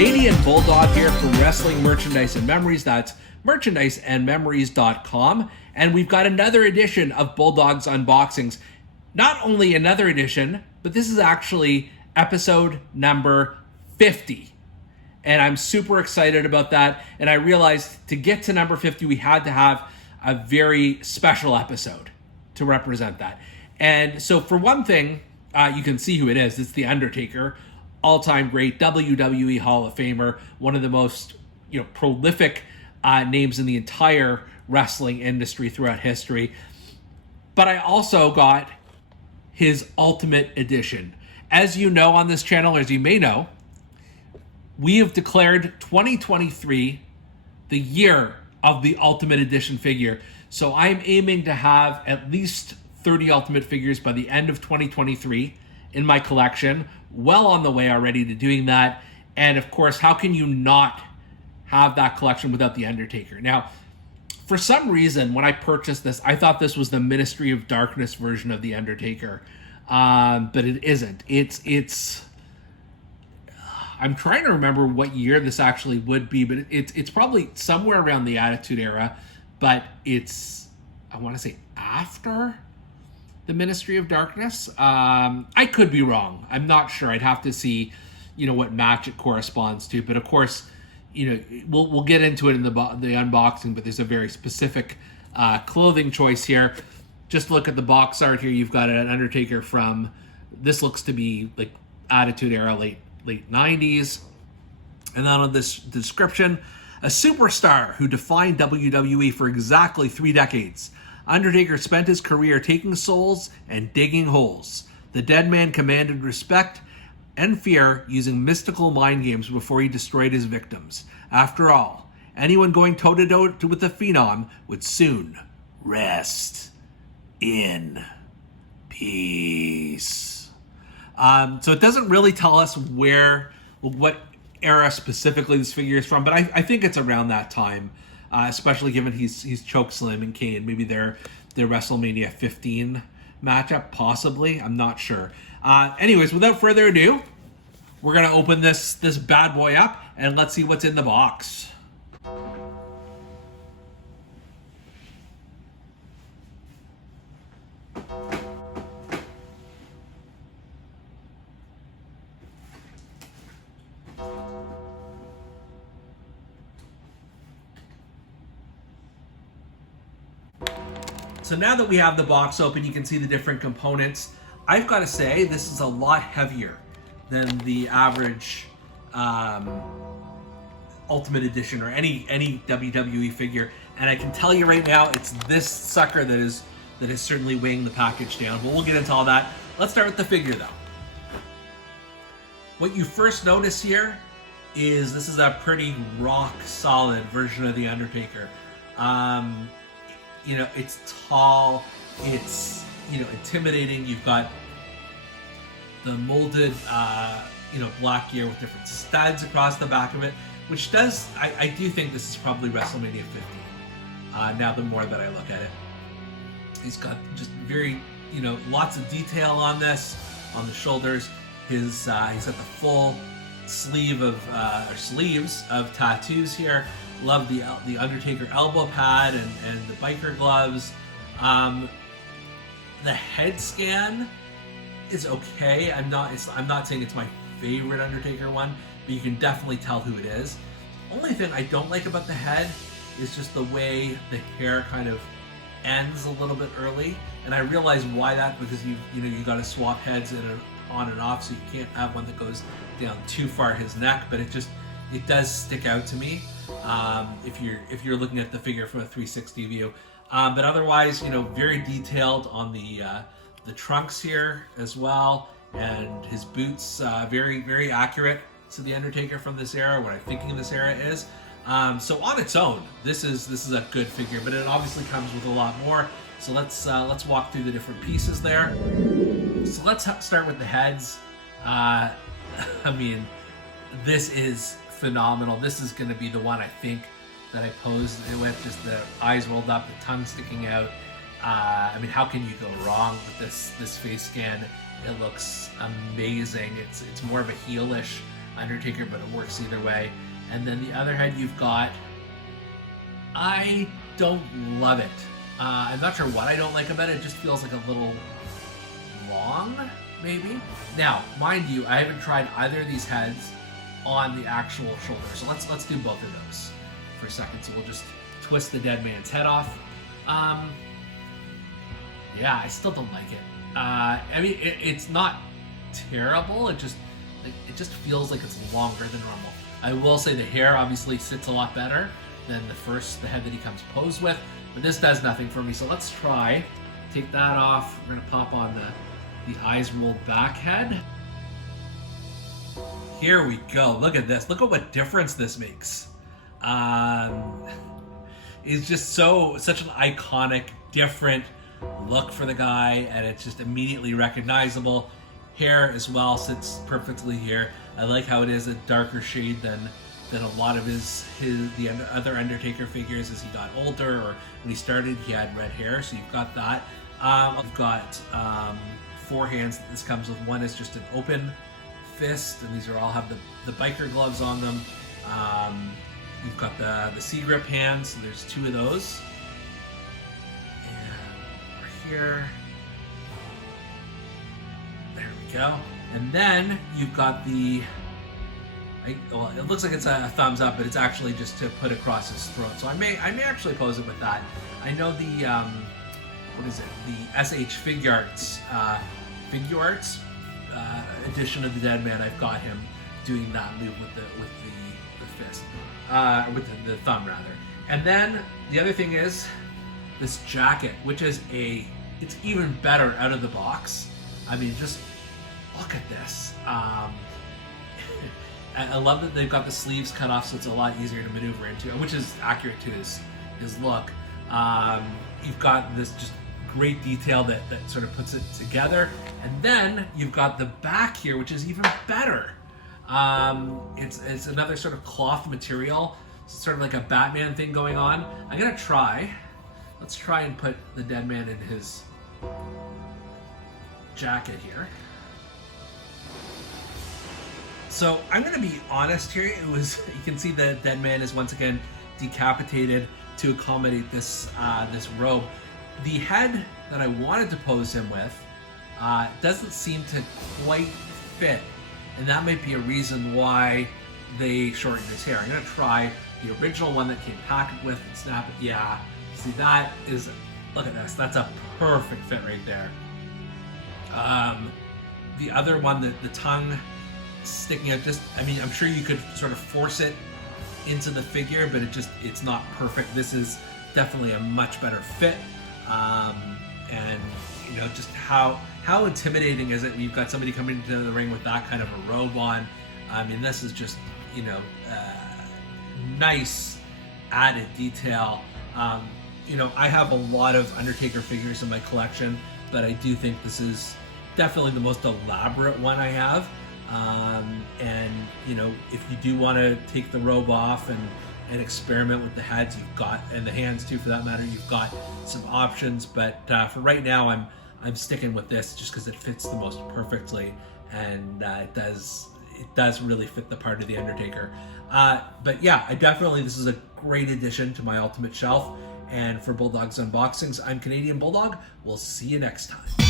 Canadian Bulldog here from Wrestling Merchandise and Memories. That's merchandiseandmemories.com. And we've got another edition of Bulldog's Unboxings. Not only another edition, but this is actually episode number 50. And I'm super excited about that. And I realized to get to number 50, we had to have a very special episode to represent that. And so for one thing, you can see who it is. It's The Undertaker, all-time great WWE Hall of Famer, one of the most prolific names in the entire wrestling industry throughout history. But I also got his Ultimate Edition. As you know on this channel, as you may know, we have declared 2023 the year of the Ultimate Edition figure. So I'm aiming to have at least 30 Ultimate figures by the end of 2023 in my collection. Well on the way already to doing that. And of course, how can you not have that collection without The Undertaker? Now, for some reason, when I purchased this, I thought this was the Ministry of Darkness version of The Undertaker. But it isn't. It's I'm trying to remember what year this actually would be, but it's probably somewhere around the Attitude Era, but it's, I want to say, after the Ministry of Darkness. I could be wrong. I'm not sure. I'd have to see, what match it corresponds to. But of course, we'll get into it in the unboxing. But there's a very specific clothing choice here. Just look at the box art here. You've got an Undertaker from, this looks to be like Attitude Era, late 90s. And then on this description, a superstar who defined WWE for exactly 3 decades. Undertaker spent his career taking souls and digging holes. The dead man commanded respect and fear using mystical mind games before he destroyed his victims. After all, anyone going toe-to-toe with the Phenom would soon rest in peace. So it doesn't really tell us what era specifically this figure is from, but I think it's around that time. Especially given he's chokeslam and Kane. Maybe their WrestleMania 15 matchup, possibly. I'm not sure. Anyways, without further ado, we're gonna open this bad boy up and let's see what's in the box. So now that we have the box open, you can see the different components. I've got to say, this is a lot heavier than the average Ultimate Edition or any WWE figure. And I can tell you right now, it's this sucker that is certainly weighing the package down. But we'll get into all that. Let's start with the figure, though. What you first notice here is this is a pretty rock-solid version of The Undertaker. It's tall, it's, intimidating. You've got the molded, black gear with different studs across the back of it, which does, I do think this is probably WrestleMania 15. Now the more that I look at it. He's got just very, lots of detail on this, on the shoulders. He's got the full sleeves of tattoos here. Love the Undertaker elbow pad and the biker gloves. The head scan is okay. I'm not saying it's my favorite Undertaker one, but you can definitely tell who it is. Only thing I don't like about the head is just the way the hair kind of ends a little bit early. And I realize why that, because you got to swap heads on and off, so you can't have one that goes down too far his neck. But it does stick out to me. If you're looking at the figure from a 360 view, but otherwise, very detailed on the trunks here as well, and his boots, very very accurate to the Undertaker from this era. What I'm thinking this era is. So on its own, this is a good figure, but it obviously comes with a lot more. So let's walk through the different pieces there. So let's start with the heads. I mean, this is phenomenal. This is going to be the one I think that I posed it with, just the eyes rolled up, the tongue sticking out. I mean, how can you go wrong with this face scan? It looks amazing. It's more of a heelish Undertaker, but it works either way. And then the other head you've got, I don't love it. I'm not sure what I don't like about it. It just feels like a little long, maybe. Now, mind you, I haven't tried either of these heads on the actual shoulder. So let's do both of those for a second. So we'll just twist the dead man's head off. Yeah, I still don't like it. I mean, it's not terrible. It just feels like it's longer than normal. I will say the hair obviously sits a lot better than the head that he comes posed with, but this does nothing for me. So let's try. Take that off. We're gonna pop on the eyes rolled back head. Here we go. Look at this. Look at what difference this makes. It's just such an iconic, different look for the guy, and it's just immediately recognizable. Hair as well sits perfectly here. I like how it is a darker shade than a lot of the other Undertaker figures as he got older, or when he started he had red hair, so you've got that. You've got 4 hands that this comes with. One is just an open fist, and these all have the biker gloves on them. You've got the C grip hands, so there's 2 of those. And over here, there we go. And then you've got well, it looks like it's a thumbs up, but it's actually just to put across his throat. So I may actually pose it with that. I know the what is it? The SH Figuarts edition of the Dead Man. I've got him doing that move with the fist, with the thumb rather. And then the other thing is this jacket, which is it's even better out of the box. I mean, just look at this. I love that they've got the sleeves cut off, so it's a lot easier to maneuver into, which is accurate to his look. You've got this just great detail that sort of puts it together, and then you've got the back here, which is even better. It's another sort of cloth material, sort of like a Batman thing going on. Let's try and put the Dead Man in his jacket here. So I'm going to be honest here. You can see the Dead Man is once again decapitated to accommodate this robe. The head that I wanted to pose him with doesn't seem to quite fit, and that might be a reason why they shortened his hair. I'm going to try the original one that came packaged with and snap it. Yeah, see, that is, look at this. That's a perfect fit right there. The other one, the tongue sticking out, I mean, I'm sure you could sort of force it into the figure, but it's not perfect. This is definitely a much better fit. And you know, just how intimidating is it when you've got somebody coming into the ring with that kind of a robe on. I mean, this is just, you know, nice added detail. You know, I have a lot of Undertaker figures in my collection, but I do think this is definitely the most elaborate one I have. And you know, if you do want to take the robe off and experiment with the heads, you've got, and the hands too for that matter, you've got some options. But for right now, I'm sticking with this just because it fits the most perfectly, and it does really fit the part of the Undertaker. But yeah, this is a great addition to my Ultimate Shelf. And for Bulldog's Unboxings, I'm Canadian Bulldog. We'll see you next time.